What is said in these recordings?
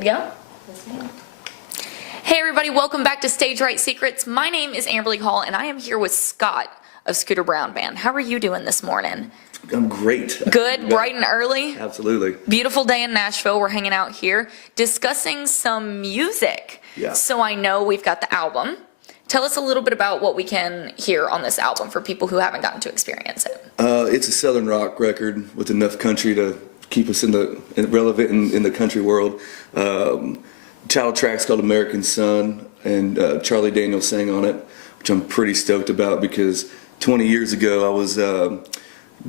Yeah. Hey everybody, welcome back to Stage Right Secrets. My name is Amberly Hall and I am here with Scott of Scooter Brown Band. How are you doing this morning? I'm great. Good, bright and early? Absolutely. Beautiful day in Nashville. We're hanging out here discussing some music. Yeah. So I know we've got the album. Tell us a little bit about what we can hear on this album for people who haven't gotten to experience it. It's a Southern rock record with enough country to keep us relevant in the country world. Title track's called American Son, and Charlie Daniels sang on it, which I'm pretty stoked about because 20 years ago I was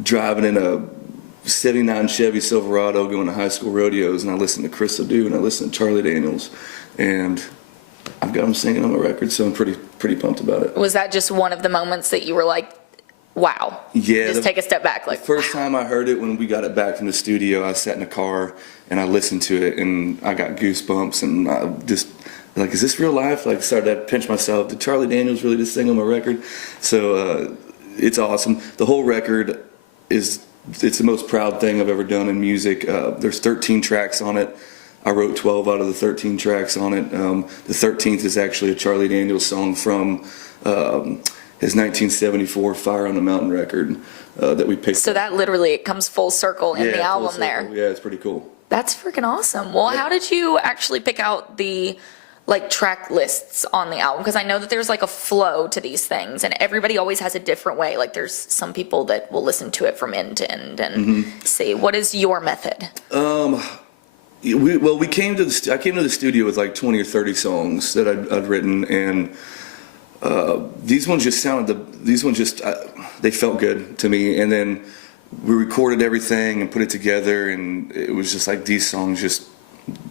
driving in a '79 Chevy Silverado going to high school rodeos, and I listened to Chris Ledoux and I listened to Charlie Daniels, and I've got them singing on my record, so I'm pretty pumped about it. Was that just one of the moments that you were like, wow? Yeah. Just take a step back. Like, the first time I heard it, when we got it back from the studio, I sat in a car and I listened to it and I got goosebumps, and I just like, is this real life? Like, started to pinch myself. Did Charlie Daniels really just sing on my record? So it's awesome. The whole record it's the most proud thing I've ever done in music. There's 13 tracks on it. I wrote 12 out of the 13 tracks on it. The 13th is actually a Charlie Daniels song from his 1974 Fire on the Mountain record that we picked. So that literally, it comes full circle in the album there. Yeah, it's pretty cool. That's freaking awesome. Well, how did you actually pick out the track lists on the album? Because I know that there's like a flow to these things, and everybody always has a different way. Like, there's some people that will listen to it from end to end and see. What is your method? I came to the studio with like 20 or 30 songs that I'd written, and these ones just they felt good to me. And then we recorded everything and put it together, and it was just like these songs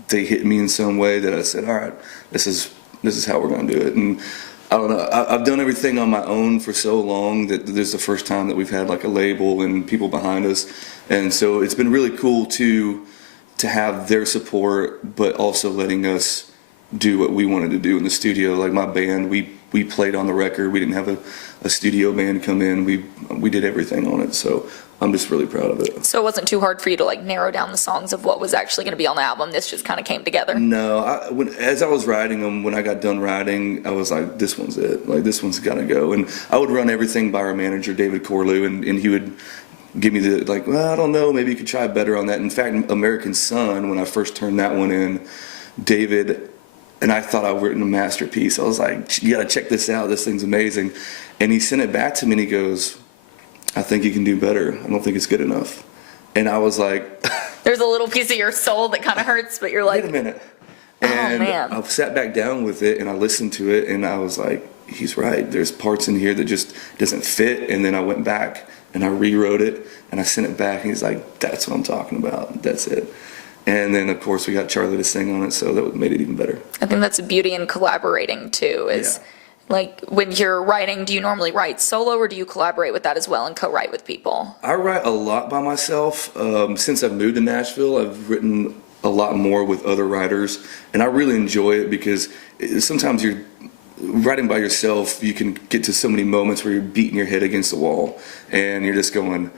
they hit me in some way that I said, all right, this is how we're gonna do it. And I don't know, I've done everything on my own for so long that this is the first time that we've had like a label and people behind us, and so it's been really cool to have their support, but also letting us do what we wanted to do in the studio. Like my band, we played on the record. We didn't have a studio band come in. We did everything on it. So I'm just really proud of it. So it wasn't too hard for you to like narrow down the songs of what was actually going to be on the album. This just kind of came together. No, as I was writing them, when I got done writing, I was like, this one's it. Like, this one's got to go. And I would run everything by our manager, David Corlew, and he would give me the, like, well, I don't know, maybe you could try better on that. In fact, American Son, when I first turned that one in, David and I thought I'd written a masterpiece. I was like, you got to check this out. This thing's amazing. And he sent it back to me and he goes, I think you can do better. I don't think it's good enough. And I was like, there's a little piece of your soul that kind of hurts, but you're like, wait a minute. Oh, and man. I sat back down with it and I listened to it and I was like, he's right. There's parts in here that just doesn't fit. And then I went back and I rewrote it and I sent it back and he's like, that's what I'm talking about. That's it. And then, of course, we got Charlie to sing on it, so that made it even better. I think that's a beauty in collaborating, too, is like when you're writing, do you normally write solo or do you collaborate with that as well and co-write with people? I write a lot by myself. Since I've moved to Nashville, I've written a lot more with other writers, and I really enjoy it because sometimes you're writing by yourself, you can get to so many moments where you're beating your head against the wall, and you're just going,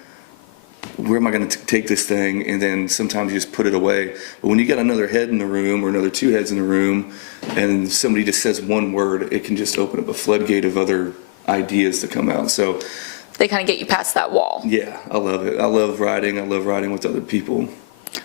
where am I going to take this thing? And then sometimes you just put it away. But when you got another head in the room or another two heads in the room and somebody just says one word, it can just open up a floodgate of other ideas to come out. So they kind of get you past that wall. Yeah, I love it. I love writing. I love writing with other people.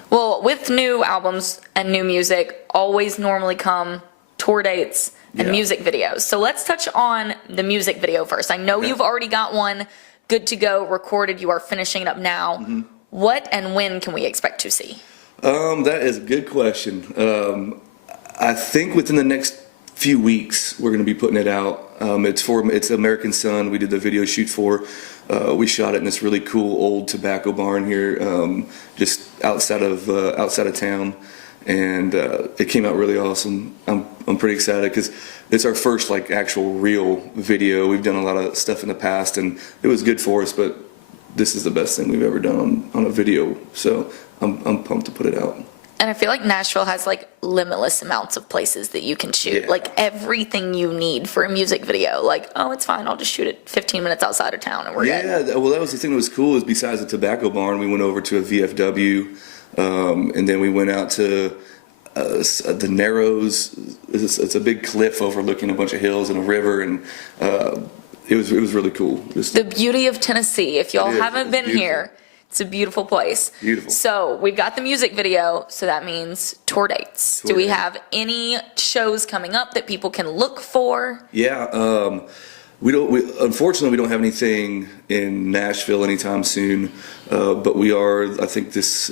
Well, with new albums and new music, always normally come tour dates and music videos. So let's touch on the music video first. I know you've already got one good to go, recorded. You are finishing it up now. What and when can we expect to see? That is a good question. I think within the next few weeks we're going to be putting it out. It's American Son. We did the video shoot for. We shot it in this really cool old tobacco barn here, just outside of town, and it came out really awesome. I'm pretty excited because it's our first like actual real video. We've done a lot of stuff in the past and it was good for us, but this is the best thing we've ever done on a video. So I'm pumped to put it out. And I feel like Nashville has like limitless amounts of places that you can shoot, like everything you need for a music video. Like, oh, it's fine, I'll just shoot it 15 minutes outside of town and we're good. Yeah, well, that was the thing that was cool is besides the tobacco barn, we went over to a VFW, and then we went out to the Narrows. It's a big cliff overlooking a bunch of hills and a river, and it was really cool. The beauty of Tennessee. If y'all It is. haven't It's been beautiful. here, it's a beautiful place. Beautiful. So we've got the music video, so that means tour dates. Do we dates. have any shows coming up that people can look for? Yeah, unfortunately, we don't have anything in Nashville anytime soon, but we are. I think this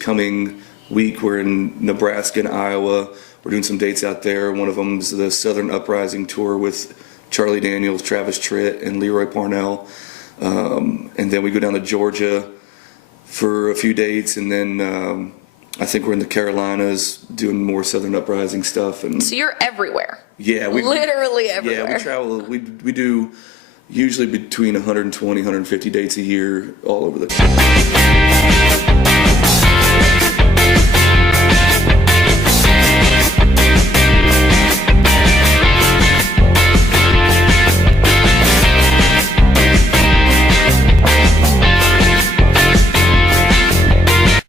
coming week we're in Nebraska and Iowa. We're doing some dates out there. One of them's the Southern Uprising tour with Charlie Daniels, Travis Tritt, and Leroy Parnell, and then we go down to Georgia for a few dates, and then I think we're in the Carolinas doing more Southern Uprising stuff. And So you're everywhere. yeah, Literally everywhere. Yeah, we travel. We do usually between 120, 150 dates a year all over the country.